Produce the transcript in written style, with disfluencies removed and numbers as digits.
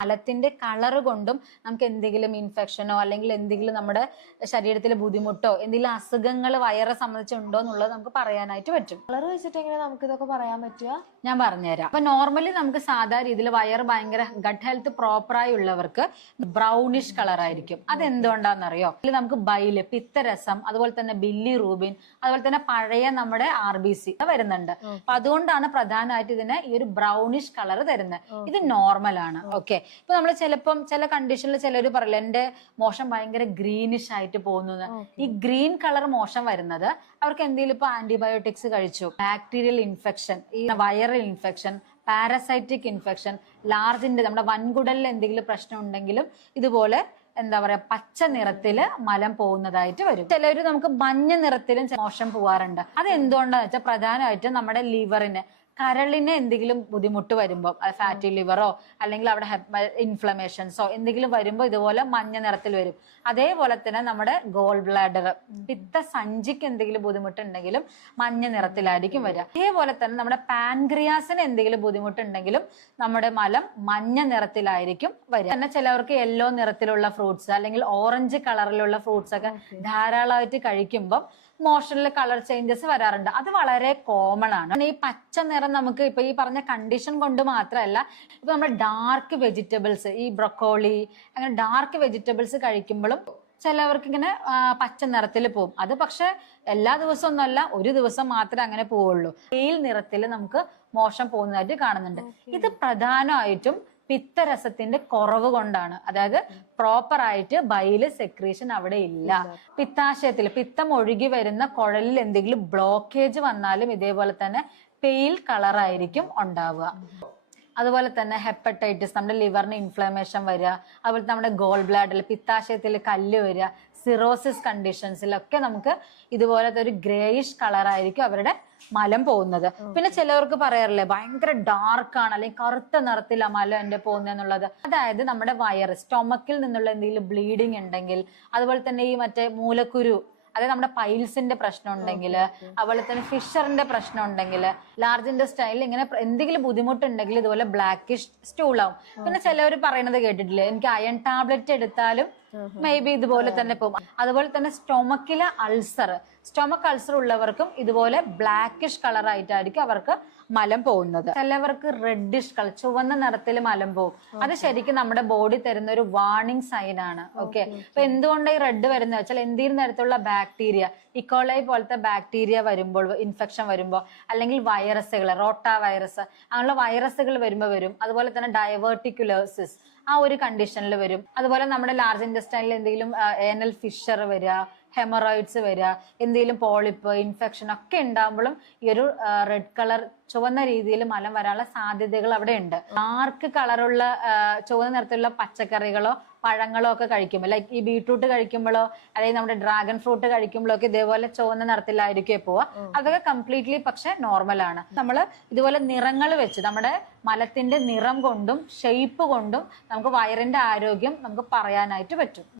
മലത്തിന്റെ colour കൊണ്ടും നമുക്ക് എന്തെങ്കിലും ഇൻഫെക്ഷനോ അല്ലെങ്കിൽ എന്തെങ്കിലും നമ്മുടെ ശരീരത്തിൽ ബുദ്ധിമുട്ടോ എന്തെങ്കിലും അസുഖങ്ങൾ വയറെ സംബന്ധിച്ചുണ്ടോ എന്നുള്ളത് നമുക്ക് പറയാനായിട്ട് പറ്റും. കളർ വെച്ചിട്ട് എങ്ങനെ നമുക്ക് ഇതൊക്കെ പറയാൻ പറ്റുക? ഞാൻ പറഞ്ഞുതരാം. അപ്പൊ നോർമലി നമുക്ക് സാധാ രീതിയിൽ വയർ ഭയങ്കര ഗട്ട് ഹെൽത്ത് പ്രോപ്പറായി ഉള്ളവർക്ക് ബ്രൗണിഷ് കളർ ആയിരിക്കും. അതെന്തുകൊണ്ടാണെന്നറിയോ? ഇതിൽ നമുക്ക് ബൈല്, പിത്തരസം, അതുപോലെ തന്നെ ബില്ലി റൂബിൻ, അതുപോലെ തന്നെ പഴയ നമ്മുടെ RBC വരുന്നുണ്ട്. അപ്പൊ അതുകൊണ്ടാണ് പ്രധാനമായിട്ട് ഇതിന് ഈ ഒരു ബ്രൗണിഷ് കളർ തരുന്നത്. ഇത് നോർമൽ ആണ്. ഓക്കെ, ഇപ്പൊ നമ്മൾ ചിലപ്പം ചില കണ്ടീഷനിൽ ചിലർ പറയില്ല എന്റെ മോശം ഭയങ്കര ഗ്രീനിഷ് ആയിട്ട് പോകുന്നത്. ഈ ഗ്രീൻ കളർ മോശം വരുന്നത് അവർക്ക് എന്തെങ്കിലും ഇപ്പൊ ആന്റിബയോട്ടിക്സ് കഴിച്ചു, ബാക്ടീരിയൽ ഇൻഫെക്ഷൻ, ഈ വൈറൽ ഇൻഫെക്ഷൻ, പാരസൈറ്റിക് ഇൻഫെക്ഷൻ, ലാർജിന്റെ നമ്മുടെ വൻകുടലിൽ എന്തെങ്കിലും പ്രശ്നം ഉണ്ടെങ്കിലും ഇതുപോലെ എന്താ പറയാ പച്ച നിറത്തില് മലം പോകുന്നതായിട്ട് വരും. ചിലര് നമുക്ക് മഞ്ഞ നിറത്തിലും മോശം പോവാറുണ്ട്. അത് എന്തുകൊണ്ടാന്ന് വെച്ചാൽ പ്രധാനമായിട്ടും നമ്മുടെ ലിവറിന്, കരളിന് എന്തെങ്കിലും ബുദ്ധിമുട്ട് വരുമ്പോൾ, ഫാറ്റി ലിവറോ അല്ലെങ്കിൽ അവിടെ ഇൻഫ്ലമേഷൻസോ എന്തെങ്കിലും വരുമ്പോൾ ഇതുപോലെ മഞ്ഞ നിറത്തിൽ വരും. അതേപോലെ തന്നെ നമ്മുടെ ഗോൾ ബ്ലാഡർ, പിത്തസഞ്ചിക്ക് എന്തെങ്കിലും ബുദ്ധിമുട്ടുണ്ടെങ്കിലും മഞ്ഞ നിറത്തിലായിരിക്കും വരിക. അതേപോലെ തന്നെ നമ്മുടെ പാൻക്രിയാസിന് എന്തെങ്കിലും ബുദ്ധിമുട്ടുണ്ടെങ്കിലും നമ്മുടെ മലം മഞ്ഞ നിറത്തിലായിരിക്കും വരിക. തന്നെ ചിലവർക്ക് യെല്ലോ നിറത്തിലുള്ള ഫ്രൂട്ട്സ് അല്ലെങ്കിൽ ഓറഞ്ച് കളറിലുള്ള ഫ്രൂട്ട്സ് ഒക്കെ ധാരാളമായിട്ട് കഴിക്കുമ്പോൾ മോഷനിൽ കളർ ചേഞ്ചസ് വരാറുണ്ട്. അത് വളരെ കോമൺ ആണ്. ഈ പച്ച നിറം നമുക്ക് ഇപ്പൊ ഈ പറഞ്ഞ കണ്ടീഷൻ കൊണ്ട് മാത്രമല്ല, ഇപ്പൊ നമ്മുടെ ഡാർക്ക് വെജിറ്റബിൾസ്, ഈ ബ്രൊക്കോളി അങ്ങനെ ഡാർക്ക് വെജിറ്റബിൾസ് കഴിക്കുമ്പോഴും ചിലവർക്ക് ഇങ്ങനെ പച്ച നിറത്തിൽ പോകും. അത് പക്ഷെ എല്ലാ ദിവസവും ഒന്നുമല്ല, ഒരു ദിവസം മാത്രമേ അങ്ങനെ പോവുള്ളൂ. വെയിൽ നിറത്തിൽ നമുക്ക് മോശം പോകുന്നതായിട്ട് കാണുന്നുണ്ട്. ഇത് പ്രധാനമായിട്ടും പിത്തരസത്തിന്റെ കുറവ് കൊണ്ടാണ്. അതായത് പ്രോപ്പർ ആയിട്ട് ബൈല് സെക്രീഷൻ അവിടെ ഇല്ല. പിത്താശയത്തിൽ പിത്തം ഒഴുകി വരുന്ന കുഴലിൽ എന്തെങ്കിലും ബ്ലോക്കേജ് വന്നാലും ഇതേപോലെ തന്നെ പെയിൽ കളർ ആയിരിക്കും ഉണ്ടാവുക. അതുപോലെ തന്നെ ഹെപ്പറ്റൈറ്റിസ്, നമ്മുടെ ലിവറിന് ഇൻഫ്ലമേഷൻ വരിക, അതുപോലെ നമ്മുടെ ഗോൾ ബ്ലാഡറിൽ പിത്താശയത്തിൽ കല്ല് വരിക, സിറോസിസ് കണ്ടീഷൻസിലൊക്കെ നമുക്ക് ഇതുപോലത്തെ ഒരു ഗ്രേയിഷ് കളർ ആയിരിക്കും അവരുടെ മലം പോകുന്നത്. പിന്നെ ചിലവർക്ക് പറയാറില്ലേ ഭയങ്കര ഡാർക്ക് ആണ് അല്ലെങ്കിൽ കറുത്ത നിറത്തില മലം എന്റെ പോകുന്നതെന്നുള്ളത്. അതായത് നമ്മുടെ വയറ്, സ്റ്റൊമക്കിൽ നിന്നുള്ള എന്തെങ്കിലും ബ്ലീഡിങ് ഉണ്ടെങ്കിൽ, അതുപോലെ തന്നെ ഈ മറ്റേ മൂലക്കുരു, അതായത് നമ്മുടെ പൈൽസിന്റെ പ്രശ്നം ഉണ്ടെങ്കിൽ, അതുപോലെ തന്നെ ഫിഷറിന്റെ പ്രശ്നം ഉണ്ടെങ്കിൽ, ലാർജ് ഇൻറ്റെസ്റ്റൈനിൽ ഇങ്ങനെ എന്തെങ്കിലും ബുദ്ധിമുട്ടുണ്ടെങ്കിൽ ഇതുപോലെ ബ്ലാക്കിഷ് സ്റ്റൂൾ ആവും. പിന്നെ ചിലവർ പറയുന്നത് കേട്ടിട്ടില്ലേ, എനിക്ക് അയൺ ടാബ്ലറ്റ് എടുത്താലും മേ ബി ഇതുപോലെ തന്നെ പോകും. അതുപോലെ തന്നെ സ്റ്റൊമക്കിലെ അൾസർ, സ്റ്റൊമക് അൾസർ ഉള്ളവർക്കും ഇതുപോലെ ബ്ലാക്കിഷ് കളർ ആയിട്ടായിരിക്കും അവർക്ക് മലം പോകുന്നത്. ചിലവർക്ക് റെഡിഷ് കളർ, ചുവന്ന നിറത്തിൽ മലം പോകും. അത് ശരിക്കും നമ്മുടെ ബോഡി തരുന്ന ഒരു വാർണിംഗ് സൈൻ ആണ്. ഓക്കെ, അപ്പൊ എന്തുകൊണ്ട് ഈ റെഡ് വരുന്നത് വെച്ചാൽ എന്തെങ്കിലും തരത്തിലുള്ള ബാക്ടീരിയ, ഇക്കോളൈ പോലത്തെ ബാക്ടീരിയ വരുമ്പോൾ, ഇൻഫെക്ഷൻ വരുമ്പോൾ, അല്ലെങ്കിൽ വൈറസുകൾ, റോട്ടാ വൈറസ് അങ്ങനെയുള്ള വൈറസുകൾ വരുമ്പോൾ വരും. അതുപോലെ തന്നെ ഡയവേർട്ടിക്കുലോസിസ് ആ ഒരു കണ്ടീഷനിൽ വരും. അതുപോലെ നമ്മുടെ ലാർജ് ഇൻറ്റെസ്റ്റൈനിൽ എന്തെങ്കിലും ഏനൽ ഫിഷർ വരിക, ഹെമറോയിഡ്സ് വരിക, എന്തെങ്കിലും പോളിപ്പ്, ഇൻഫെക്ഷൻ ഒക്കെ ഉണ്ടാകുമ്പോഴും ഈ ഒരു റെഡ് കളർ, ചുവന്ന രീതിയിൽ മലം വരാനുള്ള സാധ്യതകൾ അവിടെ ഉണ്ട്. ഡാർക്ക് കളറുള്ള ചുവന്ന നിറത്തിലുള്ള പച്ചക്കറികളോ പഴങ്ങളോ ഒക്കെ കഴിക്കുമ്പോൾ, ലൈക്ക് ഈ ബീട്രൂട്ട് കഴിക്കുമ്പോഴോ അല്ലെങ്കിൽ നമ്മുടെ ഡ്രാഗൺ ഫ്രൂട്ട് കഴിക്കുമ്പോഴോ ഒക്കെ ഇതേപോലെ ചുവന്ന നിറത്തിലായിരിക്കും പോവുക. അതൊക്കെ കംപ്ലീറ്റ്ലി പക്ഷെ നോർമൽ ആണ്. നമ്മൾ ഇതുപോലെ നിറങ്ങൾ വെച്ച് നമ്മുടെ മലത്തിന്റെ നിറം കൊണ്ടും ഷേപ്പ് കൊണ്ടും നമുക്ക് വയറിന്റെ ആരോഗ്യം നമുക്ക് പറയാനായിട്ട് പറ്റും.